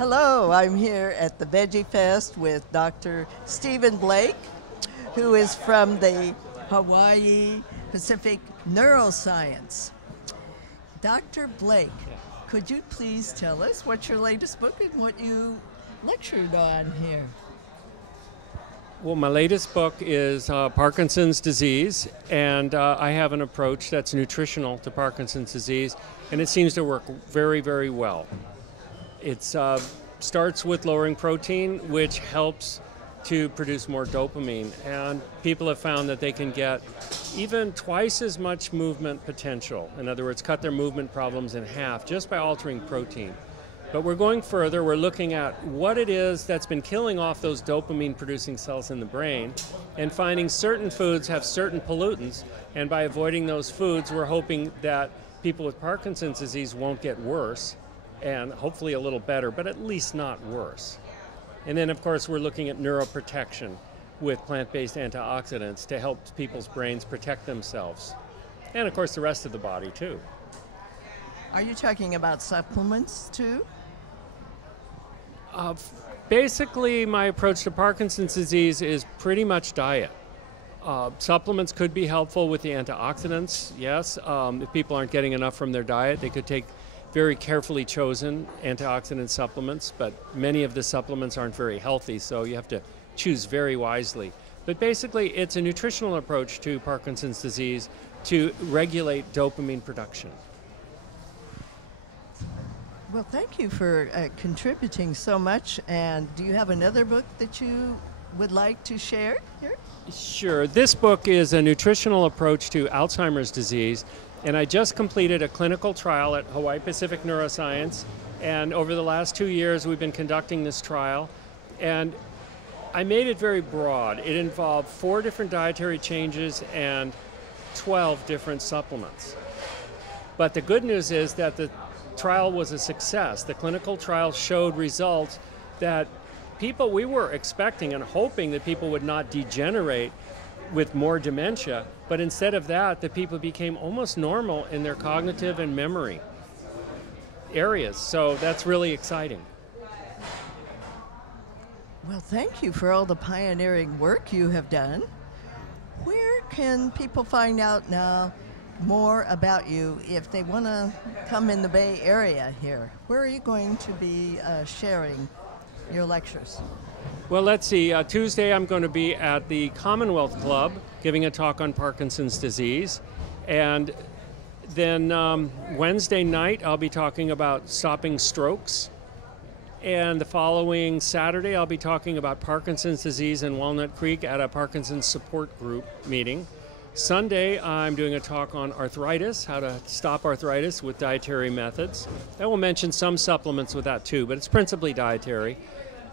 Hello, I'm here at the Veggie Fest with Dr. Stephen Blake, who is from the Hawaii Pacific Neuroscience. Dr. Blake, could you please tell us what's your latest book and what you lectured on here? Well, my latest book is Parkinson's disease, and I have an approach that's nutritional to Parkinson's disease, and it seems to work very, very well. It starts with lowering protein, which helps to produce more dopamine, and people have found that they can get even twice as much movement potential. In other words, cut their movement problems in half just by altering protein. But we're going further. We're looking at what it is that's been killing off those dopamine-producing cells in the brain and finding certain foods have certain pollutants, and by avoiding those foods, we're hoping that people with Parkinson's disease won't get worse, and hopefully a little better, but at least not worse. And then, of course, we're looking at neuroprotection with plant-based antioxidants to help people's brains protect themselves. And, of course, the rest of the body, too. Are you talking about supplements, too? Basically, my approach to Parkinson's disease is pretty much diet. Supplements could be helpful with the antioxidants, yes. If people aren't getting enough from their diet, they could take very carefully chosen antioxidant supplements, but many of the supplements aren't very healthy, so you have to choose very wisely. But basically, it's a nutritional approach to Parkinson's disease to regulate dopamine production. Well, thank you for contributing so much. And do you have another book that you would like to share here? Sure. This book is a nutritional approach to Alzheimer's disease, and I just completed a clinical trial at Hawaii Pacific Neuroscience, and over the last 2 years we've been conducting this trial, and I made it very broad. It involved 4 different dietary changes and 12 different supplements. But the good news is that the trial was a success. The clinical trial showed results that we were expecting and hoping that people would not degenerate with more dementia, but instead of that, the people became almost normal in their cognitive and memory areas. So that's really exciting. Well, thank you for all the pioneering work you have done. Where can people find out now more about you if they want to come in the Bay Area here? Where are you going to be sharing your lectures? Well, let's see. Tuesday I'm going to be at the Commonwealth Club giving a talk on Parkinson's disease. And then Wednesday night I'll be talking about stopping strokes. And the following Saturday I'll be talking about Parkinson's disease in Walnut Creek at a Parkinson's support group meeting. Sunday, I'm doing a talk on arthritis, how to stop arthritis with dietary methods. I will mention some supplements with that too, but it's principally dietary.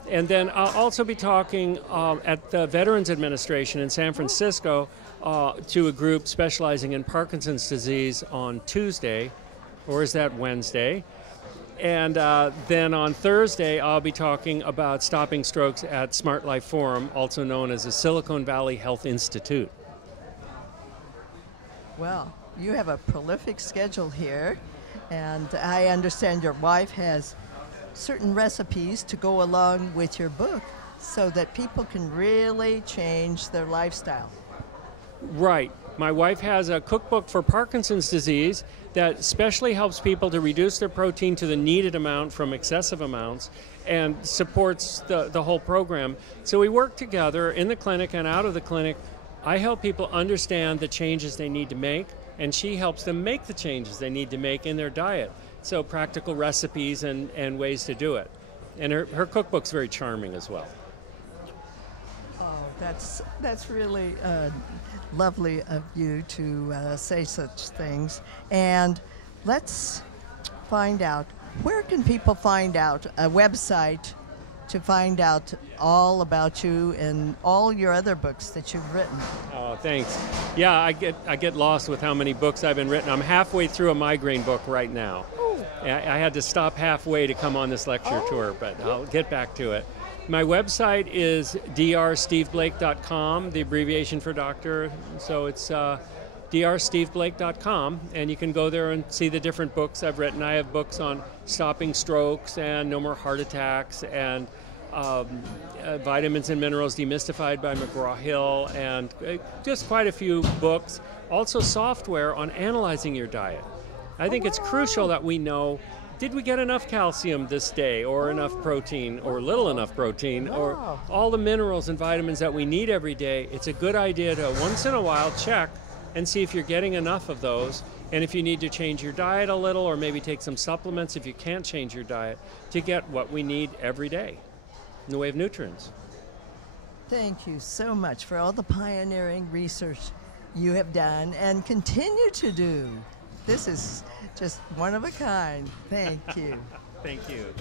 And then I'll also be talking at the Veterans Administration in San Francisco to a group specializing in Parkinson's disease on Tuesday, or is that Wednesday? And then on Thursday, I'll be talking about stopping strokes at Smart Life Forum, also known as the Silicon Valley Health Institute. Well, you have a prolific schedule here, and I understand your wife has certain recipes to go along with your book so that people can really change their lifestyle. Right. My wife has a cookbook for Parkinson's disease that especially helps people to reduce their protein to the needed amount from excessive amounts and supports the whole program. So we work together in the clinic and out of the clinic. I help people understand the changes they need to make, and she helps them make the changes they need to make in their diet. So practical recipes and ways to do it. And her cookbook's very charming as well. Oh, that's really lovely of you to say such things. And let's find out, where can people find out a website to find out all about you and all your other books that you've written? Oh, thanks. Yeah, I get lost with how many books I've been written. I'm halfway through a migraine book right now. I had to stop halfway to come on this lecture tour, but I'll get back to it. My website is drsteveblake.com, the abbreviation for doctor. So it's drsteveblake.com, and you can go there and see the different books I've written. I have books on stopping strokes and no more heart attacks, and Vitamins and Minerals Demystified by McGraw-Hill, and just quite a few books. Also software on analyzing your diet. I think it's crucial that we know, did we get enough calcium this day, or enough protein, or little enough protein, or all the minerals and vitamins that we need every day. It's a good idea to once in a while check and see if you're getting enough of those, and if you need to change your diet a little, or maybe take some supplements if you can't change your diet, to get what we need every day in the way of nutrients. Thank you so much for all the pioneering research you have done and continue to do. This is just one of a kind. Thank you. Thank you.